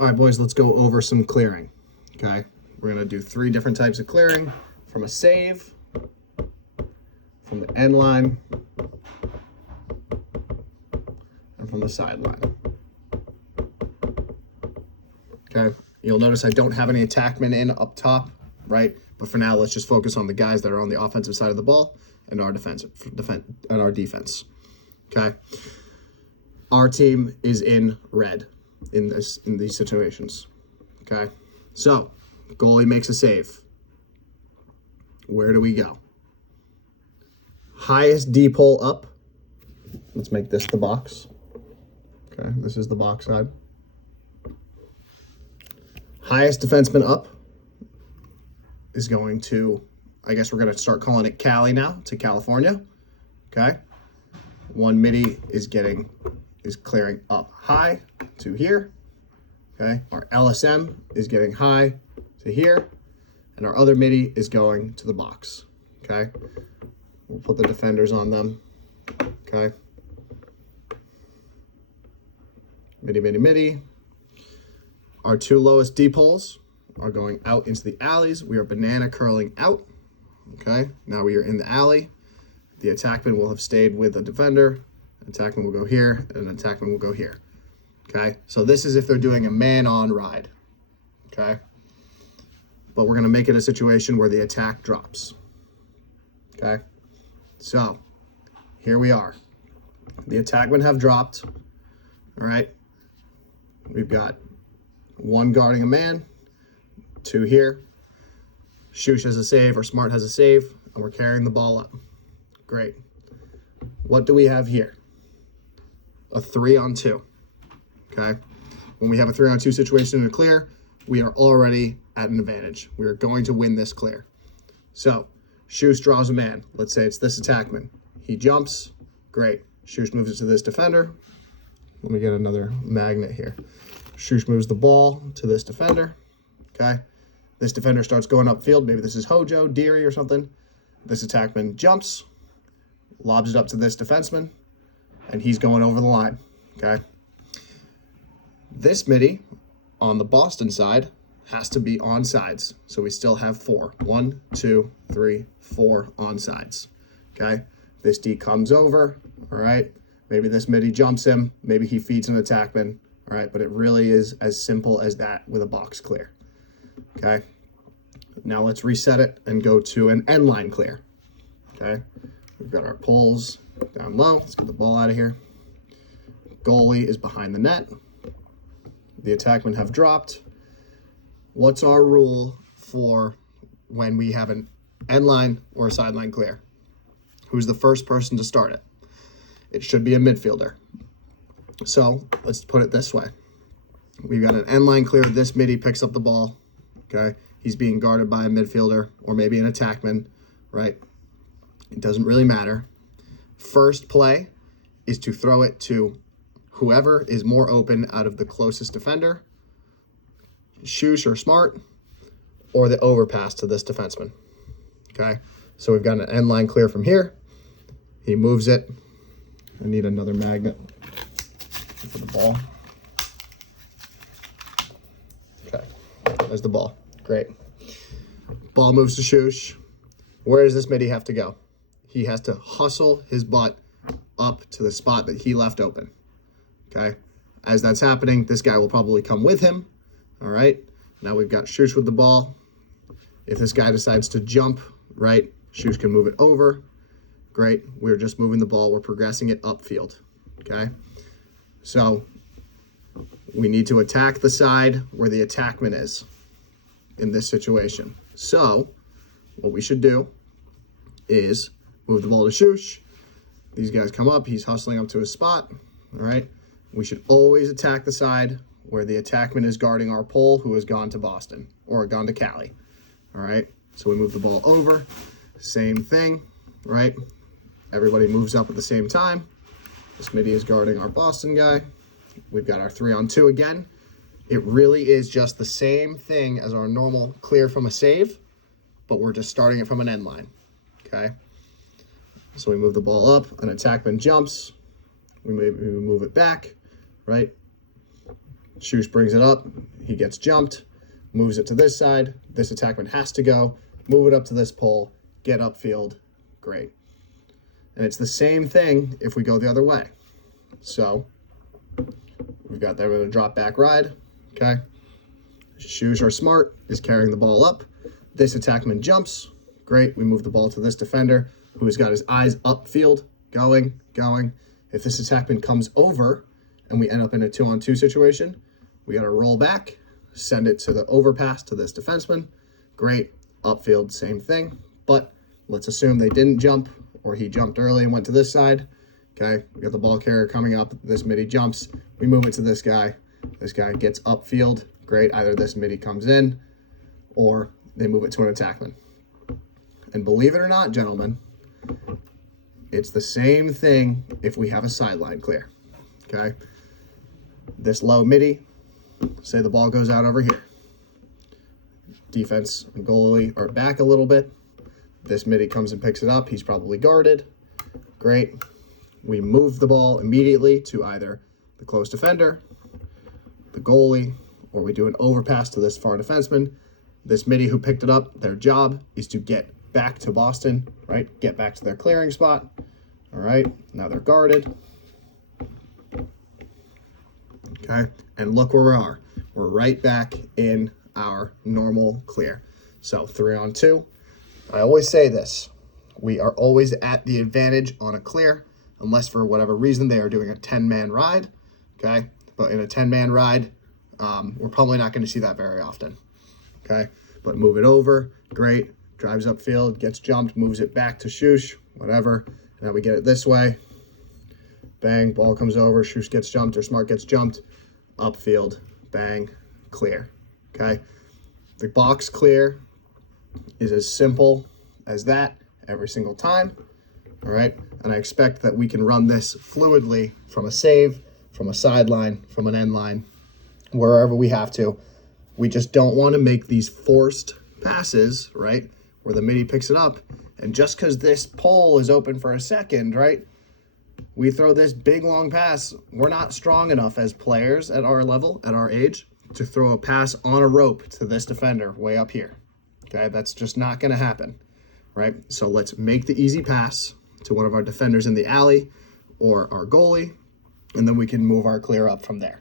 All right, boys, let's go over some clearing, okay? We're gonna do 3 different types of clearing: from a save, from the end line, and from the sideline. Okay, you'll notice I don't have any attackmen in up top, right? But for now, let's just focus on the guys that are on the offensive side of the ball and our defense. Okay, our team is in red in these situations. Okay, so goalie makes a save. Where do we go? Highest D pole up. Let's make this the box. Okay, this is the box side. Highest defenseman up is going to, I guess we're going to start calling it Cali now, to California. Okay. One midi is clearing up high to here. Okay. Our LSM is getting high to here. And our other midi is going to the box. Okay. We'll put the defenders on them. Okay. Midi. Our 2 lowest D poles are going out into the alleys. We are banana curling out. Okay, now we are in the alley. The attackman will have stayed with the defender. An attackman will go here, and an attackman will go here. Okay, so this is if they're doing a man-on ride. Okay, but we're going to make it a situation where the attack drops. Okay, so here we are. The attackmen have dropped. All right, we've got 1 guarding a man, 2 here. Shoosh has a save, or Smart has a save, and we're carrying the ball up. Great. What do we have here? A 3-on-2. Okay? When we have a 3-on-2 situation in a clear, we are already at an advantage. We are going to win this clear. So, Shoosh draws a man. Let's say it's this attackman. He jumps. Great. Shoosh moves it to this defender. Let me get another magnet here. Shoosh moves the ball to this defender. Okay. This defender starts going upfield. Maybe this is Hojo, Deary, or something. This attackman jumps, lobs it up to this defenseman, and he's going over the line. Okay. This midi on the Boston side has to be on sides. So we still have 4. 1, 2, 3, 4 on sides. Okay. This D comes over. All right. Maybe this midi jumps him. Maybe he feeds an attackman. All right, but it really is as simple as that with a box clear. Okay, now let's reset it and go to an end line clear. Okay, we've got our poles down low. Let's get the ball out of here. Goalie is behind the net. The attackmen have dropped. What's our rule for when we have an end line or a sideline clear? Who's the first person to start it? It should be a midfielder. So let's put it this way. We've got an end line clear. This midi picks up the ball. Okay. He's being guarded by a midfielder or maybe an attackman, right? It doesn't really matter. First play is to throw it to whoever is more open out of the closest defender, Shoosh or Smart, or the overpass to this defenseman. Okay. So we've got an end line clear from here. He moves it. I need another magnet for the ball. Okay, there's the ball. Great. Ball moves to Shoosh. Where does this midi have to go? He has to hustle his butt up to the spot that he left open. Okay, as that's happening, this guy will probably come with him. All right, now we've got Shoosh with the ball. If this guy decides to jump, right, Shoosh can move it over. Great, we're just moving the ball. We're progressing it upfield. Okay. So we need to attack the side where the attackman is in this situation. So what we should do is move the ball to Shoosh. These guys come up. He's hustling up to his spot. All right. We should always attack the side where the attackman is guarding our pole who has gone to Boston or gone to Cali. All right. So we move the ball over. Same thing, right? Everybody moves up at the same time. This midi is guarding our Boston guy. We've got our 3-on-2 again. It really is just the same thing as our normal clear from a save, but we're just starting it from an end line. Okay. So we move the ball up, an attackman jumps. We move it back, right? Shoosh brings it up. He gets jumped, moves it to this side. This attackman has to go, move it up to this pole, get upfield. Great. And it's the same thing if we go the other way. So we've got there with a drop back ride. Okay. Shoosh, our smart, is carrying the ball up. This attackman jumps. Great. We move the ball to this defender who's got his eyes upfield, going. If this attackman comes over and we end up in a 2-on-2 situation, we got to roll back, send it to the overpass to this defenseman. Great. Upfield, same thing. But let's assume they didn't jump, or he jumped early and went to this side. Okay. We got the ball carrier coming up. This midi jumps. We move it to this guy. This guy gets upfield. Great. Either this midi comes in or they move it to an attackman. And believe it or not, gentlemen, it's the same thing if we have a sideline clear. Okay. This low midi, say the ball goes out over here. Defense and goalie are back a little bit. This midi comes and picks it up. He's probably guarded. Great. We move the ball immediately to either the close defender, the goalie, or we do an overpass to this far defenseman. This midi who picked it up, their job is to get back to Boston, right? Get back to their clearing spot. All right, now they're guarded. Okay, and look where we are. We're right back in our normal clear. So 3-on-2. I always say this. We are always at the advantage on a clear, unless for whatever reason they are doing a 10-man ride. Okay, but in a 10-man ride, we're probably not going to see that very often. Okay, but move it over. Great. Drives upfield, gets jumped, moves it back to Shoosh, whatever. And now we get it this way. Bang, ball comes over. Shoosh gets jumped, or Smart gets jumped. Upfield, bang, clear. Okay, the box clear is as simple as that every single time. All right, and I expect that we can run this fluidly from a save, from a sideline, from an end line, wherever we have to. We just don't want to make these forced passes, right, where the midi picks it up, and just because this pole is open for a second, right, we throw this big long pass. We're not strong enough as players at our level, at our age, to throw a pass on a rope to this defender way up here. Okay, that's just not going to happen, right? So let's make the easy pass to one of our defenders in the alley or our goalie, and then we can move our clear up from there.